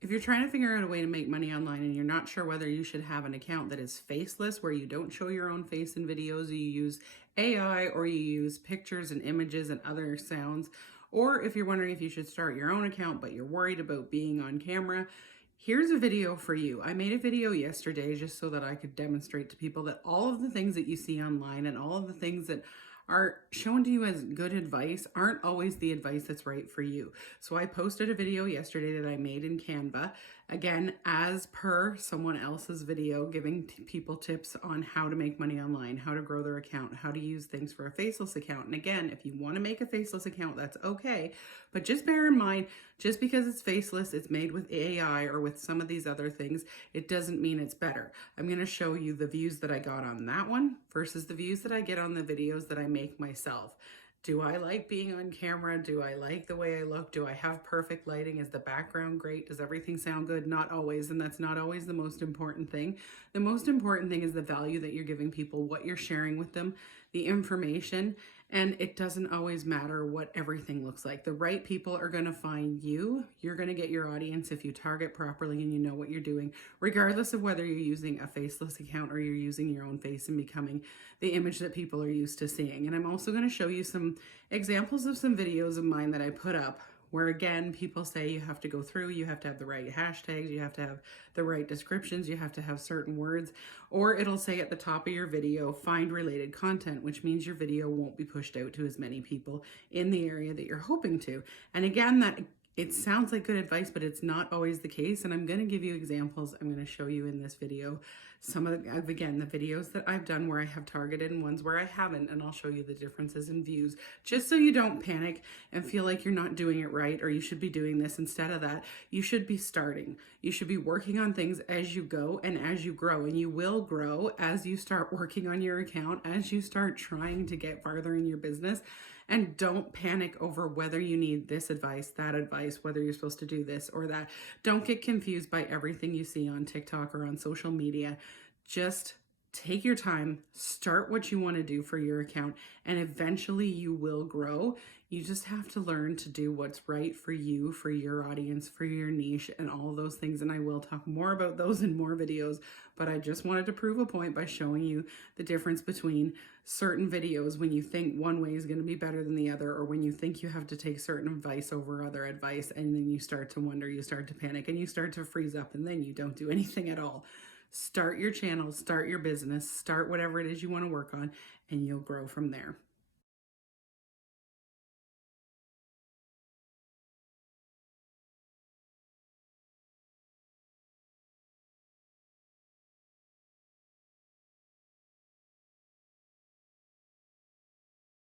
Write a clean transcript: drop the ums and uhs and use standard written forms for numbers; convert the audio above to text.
If you're trying to figure out a way to make money online and you're not sure whether you should have an account that is faceless, where you don't show your own face in videos, you use AI or you use pictures and images and other sounds, or if you're wondering if you should start your own account but you're worried about being on camera, here's a video for you. I made a video yesterday just so that I could demonstrate to people that all of the things that you see online and all of the things that are shown to you as good advice aren't always the advice that's right for you. So I posted a video yesterday that I made in Canva, again, as per someone else's video, giving people tips on how to make money online, how to grow their account, how to use things for a faceless account. And again, if you want to make a faceless account, that's okay. But just bear in mind, just because it's faceless, it's made with AI or with some of these other things, it doesn't mean it's better. I'm going to show you the views that I got on that one versus the views that I get on the videos that I make myself. Do I like being on camera? Do I like the way I look? Do I have perfect lighting? Is the background great? Does everything sound good? Not always, and that's not always the most important thing. The most important thing is the value that you're giving people, what you're sharing with them, the information, and it doesn't always matter what everything looks like. The right people are going to find you. You're going to get your audience if you target properly and you know what you're doing, regardless of whether you're using a faceless account or you're using your own face and becoming the image that people are used to seeing. And I'm also going to show you some examples of some videos of mine that I put up where, again, people say you have to go through, you have to have the right hashtags, you have to have the right descriptions, you have to have certain words, or it'll say at the top of your video, find related content, which means your video won't be pushed out to as many people in the area that you're hoping to. And again, that it sounds like good advice, but it's not always the case. And I'm going to give you examples. I'm going to show you in this video some of the, again, the videos that I've done where I have targeted and ones where I haven't. And I'll show you the differences in views just so you don't panic and feel like you're not doing it right or you should be doing this. Instead of that, you should be starting. You should be working on things as you go and as you grow. And you will grow as you start working on your account, as you start trying to get farther in your business. And don't panic over whether you need this advice, that advice, whether you're supposed to do this or that. Don't get confused by everything you see on TikTok or on social media. Just take your time, start what you want to do for your account, and eventually you will grow. You just have to learn to do what's right for you, for your audience, for your niche, and all those things. And I will talk more about those in more videos, but I just wanted to prove a point by showing you the difference between certain videos when you think one way is going to be better than the other, or when you think you have to take certain advice over other advice, and then you start to wonder, you start to panic, and you start to freeze up, and then you don't do anything at all. Start your channel, start your business, start whatever it is you want to work on, and you'll grow from there.